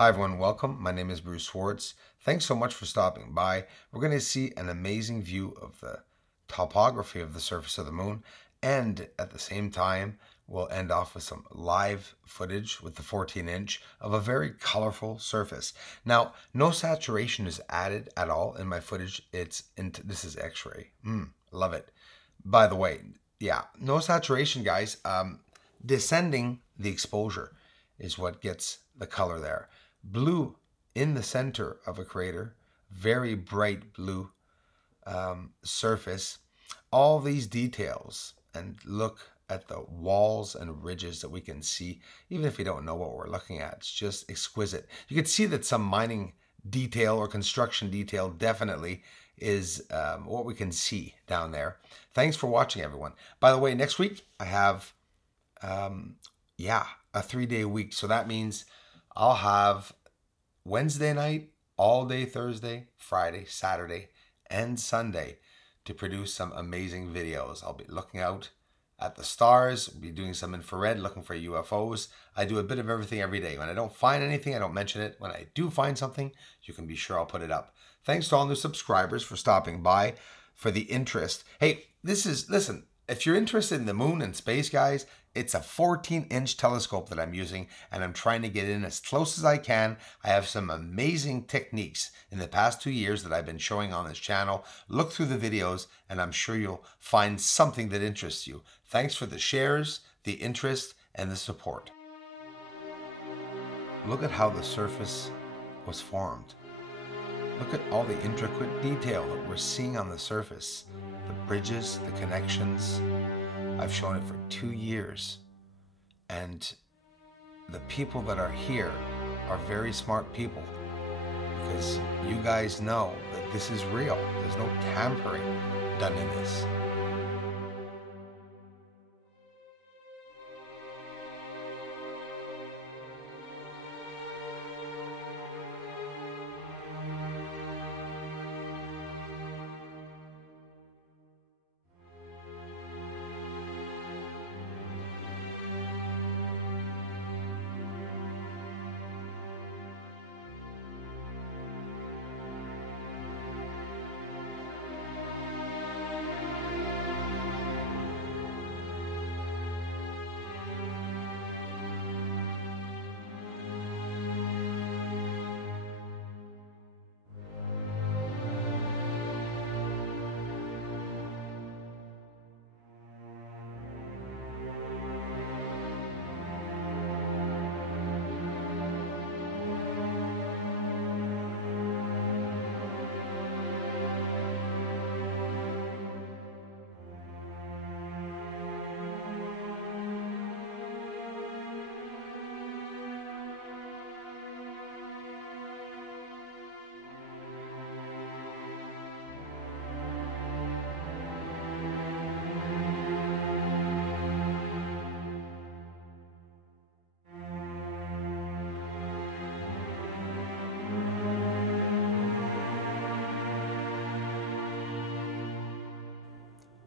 Hi everyone, welcome. My name is Bruce Schwartz. Thanks so much for stopping by. We're going to see an amazing view of the topography of the surface of the moon, and at the same time we'll end off with some live footage with the 14-inch of a very colorful surface. Now, no saturation is added at all in my footage. This is X-ray. Love it. By the way, yeah, no saturation, guys. Descending the exposure is what gets the color there. Blue in the center of a crater, very bright blue surface. All these details, and look at the walls and ridges that we can see, even if we don't know what we're looking at. It's just exquisite. You can see that some mining detail or construction detail definitely is what we can see down there. Thanks for watching, everyone. By the way, next week I have a 3-day week. So that means I'll have Wednesday night, all day Thursday, Friday, Saturday, and Sunday to produce some amazing videos. I'll be looking out at the stars, be doing some infrared, looking for UFOs. I do a bit of everything every day. When I don't find anything, I don't mention it. When I do find something, you can be sure I'll put it up. Thanks to all new subscribers for stopping by, for the interest. Hey, listen, if you're interested in the moon and space, guys, it's a 14-inch telescope that I'm using, and I'm trying to get in as close as I can. I have some amazing techniques in the past 2 years that I've been showing on this channel. Look through the videos, and I'm sure you'll find something that interests you. Thanks for the shares, the interest, and the support. Look at how the surface was formed. Look at all the intricate detail that we're seeing on the surface. The bridges, the connections. I've shown it for 2 years. And the people that are here are very smart people, because you guys know that this is real. There's no tampering done in this.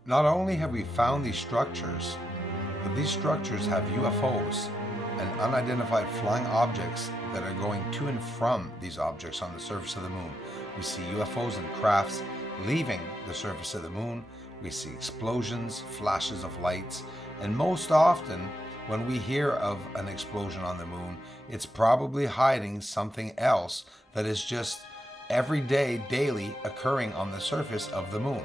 Not only have we found these structures, but these structures have UFOs and unidentified flying objects that are going to and from these objects on the surface of the moon. We see UFOs and crafts leaving the surface of the moon. We see explosions, flashes of lights, and most often when we hear of an explosion on the moon, it's probably hiding something else that is just every day, daily occurring on the surface of the moon.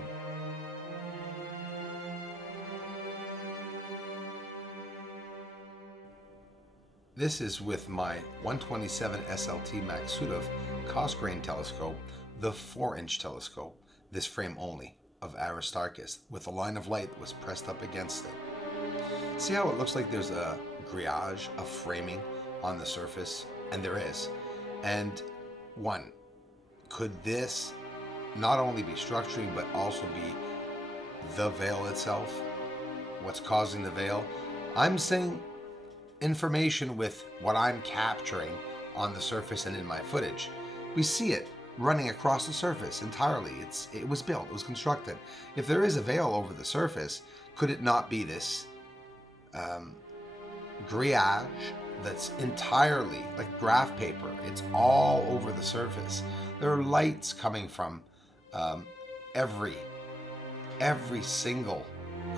This is with my 127 SLT Maksutov Cosgrain telescope, the 4-inch telescope, this frame only, of Aristarchus, with a line of light that was pressed up against it. See how it looks like there's a grillage, a framing on the surface? And there is. And one, Could this not only be structuring, but also be the veil itself? What's causing the veil? I'm saying information with what I'm capturing on the surface and in my footage. We see it running across the surface entirely. It was built, it was constructed. If there is a veil over the surface, could it not be this grillage that's entirely like graph paper? It's all over the surface. There are lights coming from every single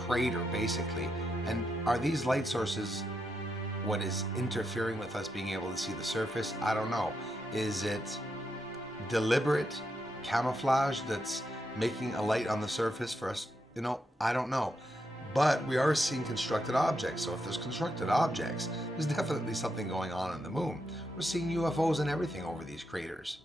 crater, basically. And are these light sources what is interfering with us being able to see the surface? I don't know. Is it deliberate camouflage that's making a light on the surface for us? You know, I don't know. But we are seeing constructed objects. So if there's constructed objects, there's definitely something going on the moon. We're seeing UFOs and everything over these craters.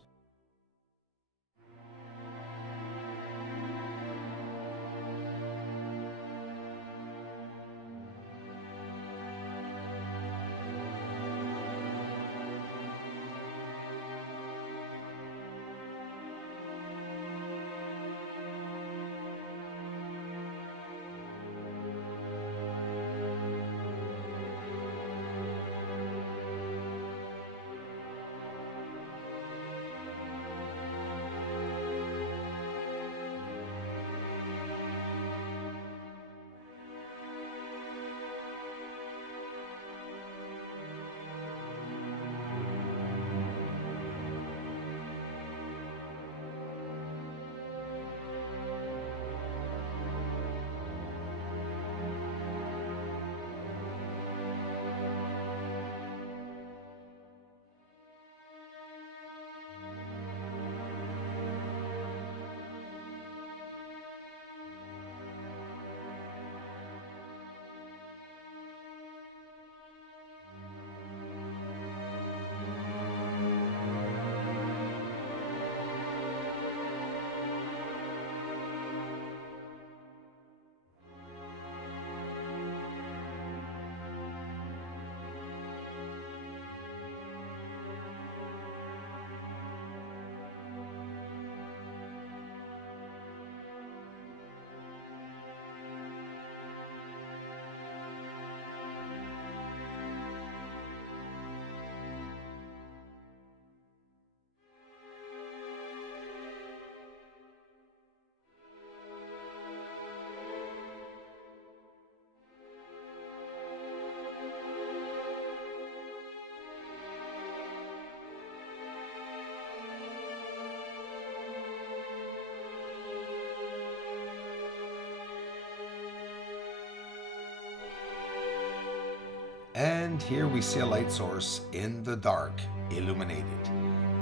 And here we see a light source in the dark, illuminated.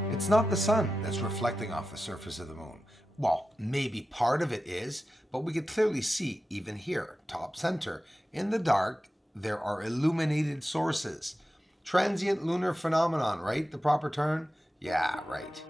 It's not the sun that's reflecting off the surface of the moon. Well, maybe part of it is, but we could clearly see even here, top center, in the dark, there are illuminated sources. Transient lunar phenomenon, right? The proper term? Yeah, right.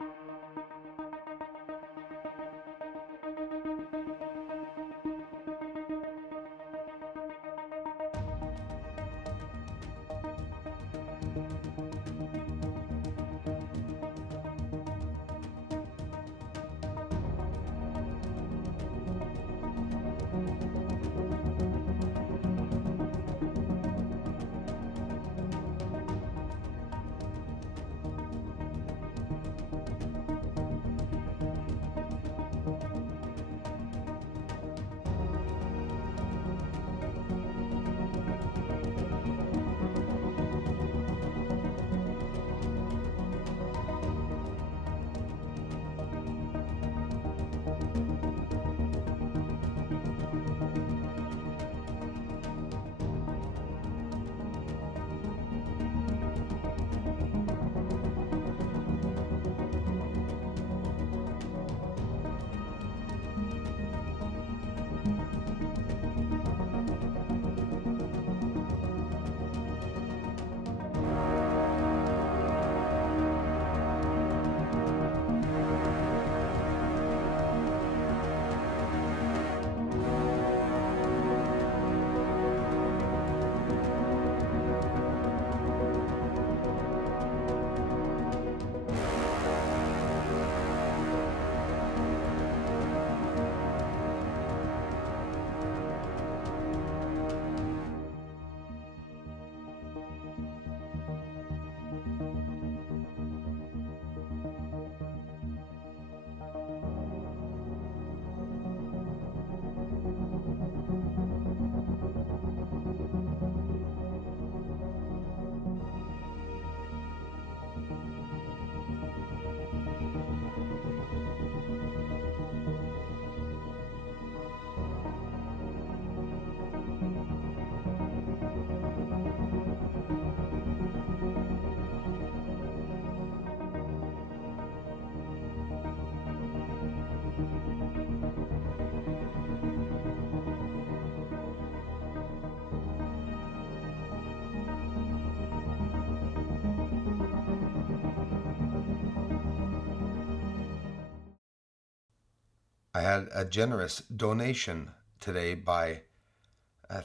I had a generous donation today by,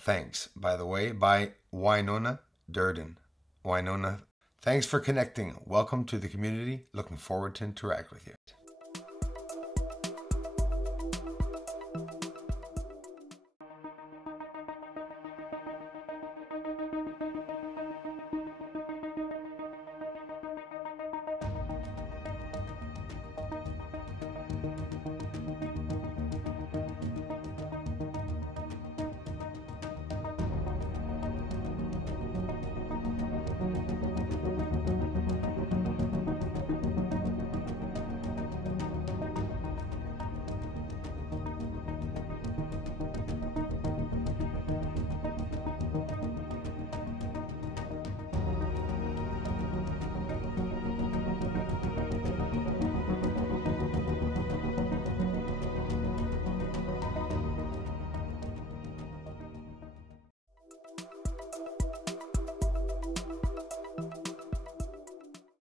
thanks, by the way, by Winona Durden. Winona, thanks for connecting. Welcome to the community. Looking forward to interact with you.